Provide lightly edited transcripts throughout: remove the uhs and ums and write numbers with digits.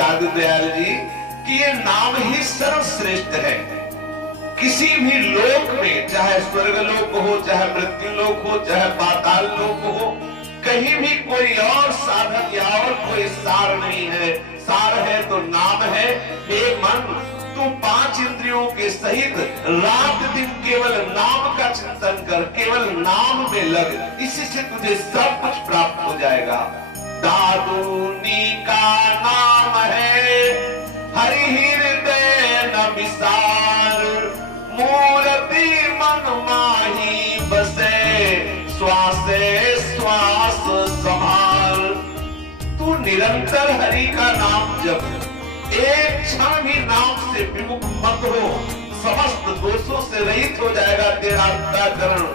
दादू दयाल जी कि ये नाम ही सर्वश्रेष्ठ है। किसी भी लोक में, चाहे स्वर्गलोक हो, चाहे मृत्यु लोक हो, चाहे पाताल लोक हो, कहीं भी कोई और साधन या और कोई सार नहीं है। सार है तो नाम है। हे मन, तू 5 इंद्रियों के सहित रात दिन केवल नाम का चिंतन कर, केवल नाम में लग, इसी से तुझे सब कुछ प्राप्त हो जाएगा। दादूनी का नाम है हरि हृदय न विसार, मूर्ति मन माही बसे, श्वासे श्वास संभाल। तू निरंतर हरि का नाम जप, एक क्षण भी नाम से विमुख मत हो, समस्त दोषों से रहित हो जाएगा तेरा अंतःकरण।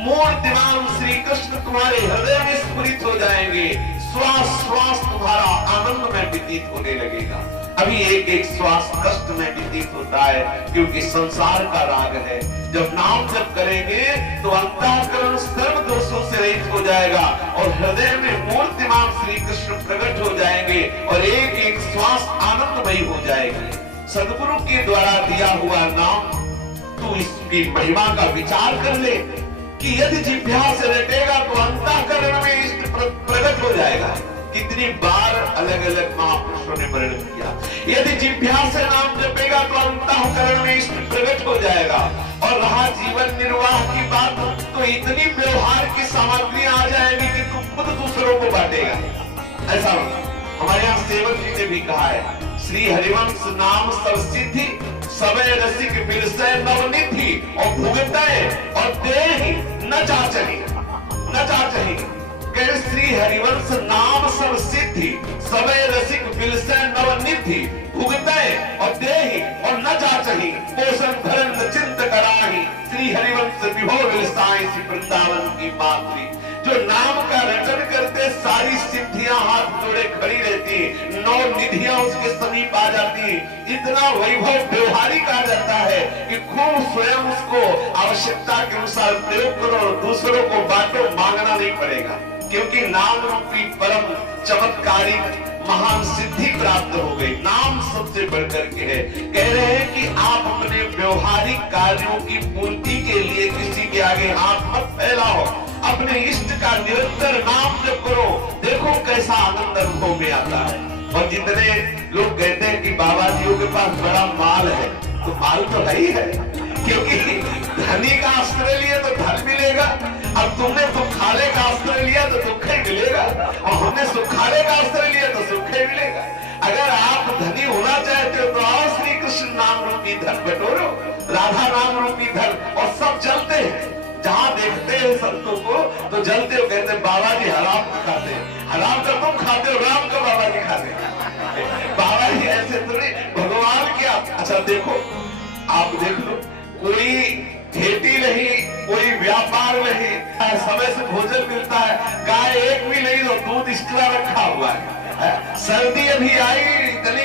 मूर्तिमान श्री कृष्ण तुम्हारे हृदय में स्फुरित हो जाएंगे। श्वास श्वास तुम्हारा आनंद में व्यतीत होने लगेगा। अभी एक एक श्वास कष्ट में व्यतीत होता है, क्योंकि संसार का राग है। जब नाम जप करेंगे तो अंतःकरण सर्व दोषों से रहित हो जाएगा और हृदय में मूर्तिमान श्री कृष्ण प्रकट हो जाएंगे और एक एक श्वास आनंदमयी हो जाएगी। सदगुरु के द्वारा दिया हुआ नाम, तू इसकी महिमा का विचार कर ले कि यदि जिह्वा से रटेगा तो अंतःकरण में इष्ट प्रकट हो जाएगा। कितनी बार अलग अलग महापुरुषों ने वर्णन किया, यदि जिह्वा से नाम जपेगा तो अंतःकरण में इष्ट प्रकट हो जाएगा। और रहा जीवन निर्वाह की बात, तो इतनी व्यवहार की सामग्रियां आ जाएगी कि तू खुद दूसरों को बांटेगा। ऐसा हमारे यहाँ सेवक जी ने भी कहा है, श्री हरिवंश नाम सर्वसिद्धि, सबे रसिक बिरसे नवनिधि, और भुगतय और देहि न चाचहि, न चाचहि। कह श्री हरिवंश नाम सर्वसिद्धि, सबे रसिक बिरसे नवनिधि, भुगतय और देहि और न चाचहि, पोषण धरण न चिंत कराहि। श्री हरिवंश विभो विलसाई श्री वृंदावन की मातृ। जो नाम का रटन करते सारी सिद्धियां हाथ जोड़े खड़ी रहती, 9 निधियां उसके समीप आ जाती। इतना वैभव व्यवहारिक आ जाता है कि खूब स्वयं उसको आवश्यकता के अनुसार प्रयोग करो और दूसरों को बांटो, मांगना नहीं पड़ेगा। क्योंकि नाम रूपी परम चमत्कारिक महान सिद्धि प्राप्त हो गई। नाम सबसे बढ़कर के है। कह रहे हैं कि आप अपने व्यवहारिक कार्यों की पूर्ति के लिए किसी के आगे हाथ मत फैलाओ, अपने इष्ट का निरंतर नाम जप करो। देखो कैसा आनंद अनुभव में आता है। और जितने लोग कहते हैं कि बाबा जियों के पास बड़ा माल है, तो माल तो है ही है, क्योंकि धनी का आश्रय लिए तो धन मिलेगा। अब तुमने सुखाले का आश्रय लिया तो दुख ही मिलेगा, और हमने सुखाले का आश्रय लिया तो सुख ही मिलेगा। अगर आप धनी होना चाहते हो तो आओ श्री कृष्ण नाम रूपी धन बटोरो, राधा नाम रूपी धन, और सब जलते हैं। जहां देखते हैं संतों को तो जलते हो, कहते हैं बाबा जी हराम खाते हैं। हराम का तुम खाते हो, राम का बाबा जी खाते हैं। बाबा जी ऐसे तो नहीं, भगवान क्या। अच्छा देखो, आप देख लो, कोई खेती नहीं, कोई व्यापार नहीं, समय से भोजन मिलता है, गाय एक भी नहीं तो दूध एक्स्ट्रा रखा हुआ है। सर्दी अभी आई,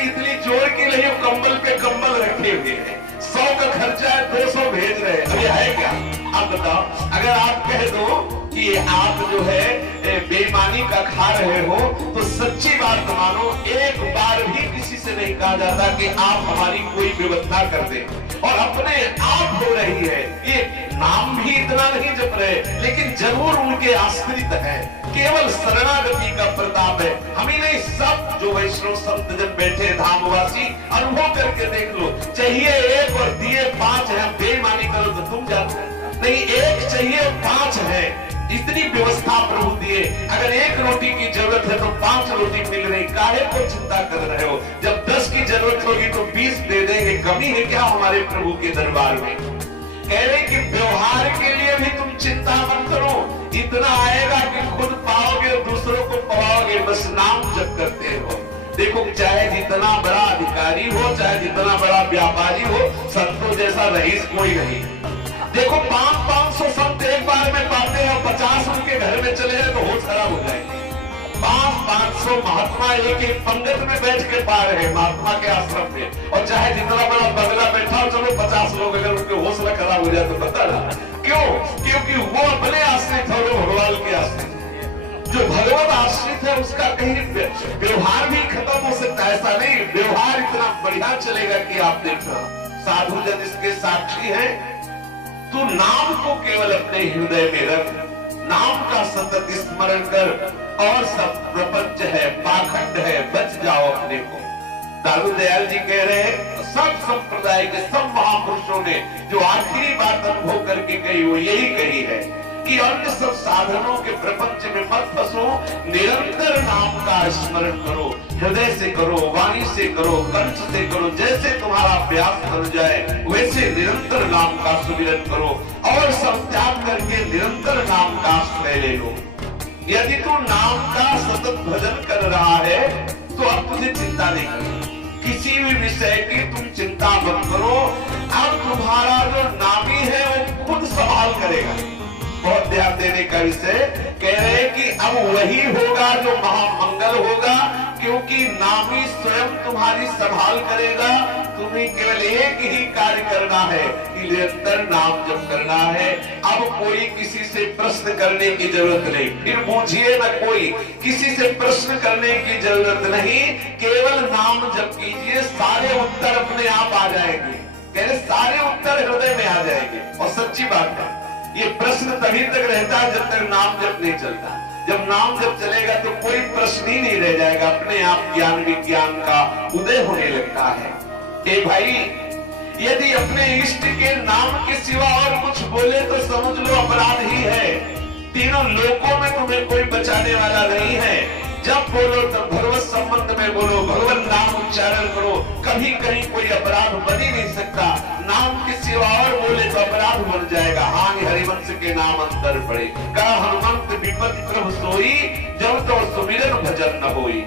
इतनी जोर की नहीं, कंबल पे कंबल रखे हुए हैं। 100 का खर्चा है, 200 भेज रहे हैं। अभी है क्या? आप बताओ, अगर आप कह दो कि आप जो है बेईमानी का खा रहे हो, तो सच्ची बात मानो, एक बार भी किसी से नहीं कहा जाता कि आप हमारी कोई व्यवस्था कर दें। और अपने आप हो रही है। ये नाम भी इतना नहीं जप रहे, लेकिन जरूर उनके आश्रित है। केवल शरणागति का प्रताप है। हम ही नहीं, सब जो वैष्णव संत जन बैठे धामवासी, अनुभव करके देख लो। चाहिए एक और दिए 5 है, बेईमानी करो तो तुम जानो नहीं, एक चाहिए 5 है। इतनी व्यवस्था प्रभु दिए। अगर 1 रोटी की जरूरत है तो 5 रोटी मिल रही, काहे को चिंता कर रहे हो? जब 10 की जरूरत होगी तो 20 दे देंगे। कमी है क्या हमारे प्रभु के दरबार में? कह रहे कि व्यवहार के लिए भी तुम चिंता मत करो, इतना आएगा कि खुद पाओगे और दूसरों को पाओगे। बस नाम जप करते हो। देखो, चाहे जितना बड़ा अधिकारी हो, चाहे जितना बड़ा व्यापारी हो, संतों जैसा रईस कोई नहीं। देखो, 500 संत एक बार में पाते हैं, 50 उनके घर में चले जाए तो होश खराब हो जाएगी। 500 महात्मा एक एक पंगत में बैठ के पा रहे हैं महात्मा के आश्रम में। और चाहे जितना बड़ा बंगला बैठा हो, चलो 50 लोग अगर उनके हौसला खराब हो जाए तो पता ना क्यों? क्योंकि वो अपने आश्रित है, वो भगवान के आश्रित है। जो भगवत आश्रित है उसका कहीं व्यवहार भी खत्म हो सकता ऐसा नहीं, व्यवहार इतना बढ़िया चलेगा कि आप देखना, साधु जन इसके साक्षी हैं। तू नाम को केवल अपने हृदय में रख, नाम का सतत स्मरण कर, और सब प्रपंच है, पाखंड है, बच जाओ अपने को। दादू दयाल जी कह रहे हैं, सब संप्रदाय के सब महापुरुषों ने जो आखिरी बात अनुभव करके कही वो यही कही है कि अन्य सब साधनों के प्रपंच में मत फंसो, निरंतर नाम का स्मरण करो, हृदय से करो, वाणी से करो, कंठ से करो, जैसे तुम्हारा अभ्यास बन जाए वैसे निरंतर नाम का सुमिरन करो, और सब त्याग करके निरंतर नाम का आश्रय ले लो। यदि तू नाम का सतत भजन कर रहा है तो अब तुझे चिंता नहीं करनी, किसी भी विषय की तुम चिंता मत करो। अब तुम्हारा जो नामी है वो खुद सवाल करेगा। बहुत ध्यान देने का विषय कह रहे हैं कि अब वही होगा जो महामंगल होगा, क्योंकि नामी स्वयं तुम्हारी संभाल करेगा। तुम्हें केवल एक ही कार्य करना है कि निरंतर नाम जप करना है। अब कोई किसी से प्रश्न करने की जरूरत नहीं, फिर पूछिए ना, कोई किसी से प्रश्न करने की जरूरत नहीं, केवल नाम जप कीजिए, सारे उत्तर अपने आप आ जाएंगे। कह रहे सारे उत्तर हृदय में आ जाएंगे। और सच्ची बात है, ये प्रश्न तभी तक रहता है जब तक नाम जप नहीं चलता। जब नाम जप चलेगा तो कोई प्रश्न ही नहीं रह जाएगा, अपने आप ज्ञान विज्ञान का उदय होने लगता है। ए भाई, यदि अपने इष्ट के नाम के सिवा और कुछ बोले तो समझ लो अपराध ही है। तीनों लोकों में तुम्हें कोई बचाने वाला नहीं है। जब बोलो तब भगवत संबंध में बोलो, भगवत नाम उच्चारण करो, कभी कहीं कोई अपराध बन ही नहीं सकता। नाम के सिवा और बोले तो अपराध बन जाएगा। हाँ, हरिवंश के नाम अंतर पड़े, कहा हनुमंत विपत्ति प्रभु सोई, जब तो सुमिरन भजन न होई।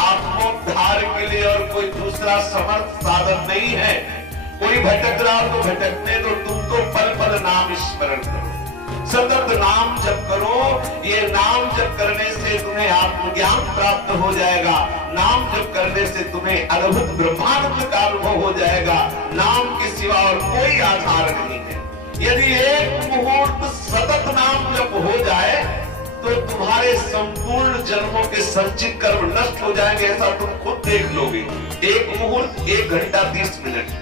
आत्मोद्धार के लिए और कोई दूसरा समर्थ साधन नहीं है। कोई भटक रहा हो तो भटकने दो, तुमको पल पल नाम स्मरण करो, सतत नाम जप करो। ये नाम जप करने से तुम्हें आत्मज्ञान प्राप्त हो जाएगा। नाम जप करने से तुम्हें अद्भुत ब्रह्मानंद का अनुभव हो जाएगा। नाम के सिवा और कोई आधार नहीं है। यदि एक मुहूर्त सतत नाम जप हो जाए तो तुम्हारे संपूर्ण जन्मों के संचित कर्म नष्ट हो जाएंगे, ऐसा तुम खुद देख लोगे। एक मुहूर्त 1 घंटा 30 मिनट।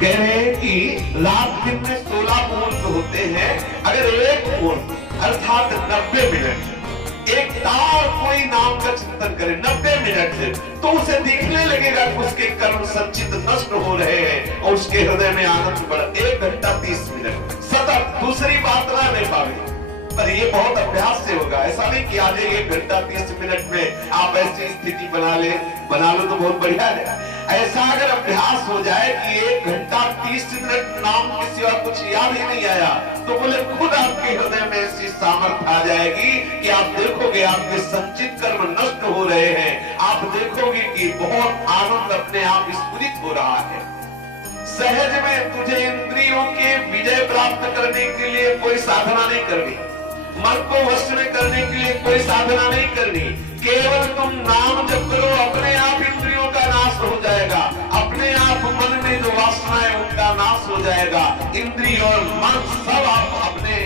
कह रहे हैं कि लाख दिन में 16 मुहूर्त होते हैं। अगर एक मुहूर्त अर्थात 90 मिनट एक तार कोई नाम का चिंतन करे 90 मिनट से, तो उसे दिखने लगेगा कि उसके कर्म संचित नष्ट हो रहे हैं और उसके हृदय में आनंद बढ़ा। 1 घंटा 30 मिनट सतत। दूसरी बात ना ले पावे, पर ये बहुत अभ्यास से होगा। ऐसा नहीं कि आज 1 घंटा 30 मिनट में आप ऐसी स्थिति बना लो तो बहुत बढ़िया है। ऐसा अगर अभ्यास हो जाए कि 1 घंटा 30 मिनट नाम के सिवा कुछ याद ही नहीं आया, तो बोले खुद आपके हृदय में ऐसी सामर्थ्य आ जाएगी कि आप देखोगे आपके संचित कर्म नष्ट हो रहे हैं। आप देखोगे कि बहुत आनंद अपने आप स्फुरित हो रहा है। सहज में तुझे इंद्रियों के विजय प्राप्त करने के लिए कोई साधना नहीं करनी, मन को वश में करने के लिए कोई साधना नहीं करनी। केवल तुम नाम जप करो, अपने आप इंद्रियों का नाश हो जाएगा। अपने आप मन में जो वासना है उनका नाश हो जाएगा। इंद्रिय और मन सब आप अपने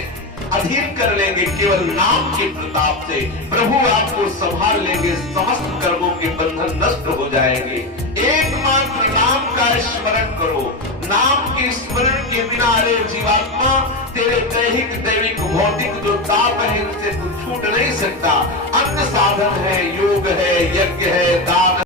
अधीन कर लेंगे। केवल नाम के प्रताप से प्रभु आपको संभाल लेंगे। समस्त कर्मों के बंधन नष्ट हो जाएंगे। एकमात्र नाम का स्मरण करो। नाम के स्मरण के बिना अरे जीवात्मा तेरे दैहिक दैविक भौतिक जो ताप है उनसे तू छूट नहीं सकता। अन्य साधन है, योग है, यज्ञ है, दान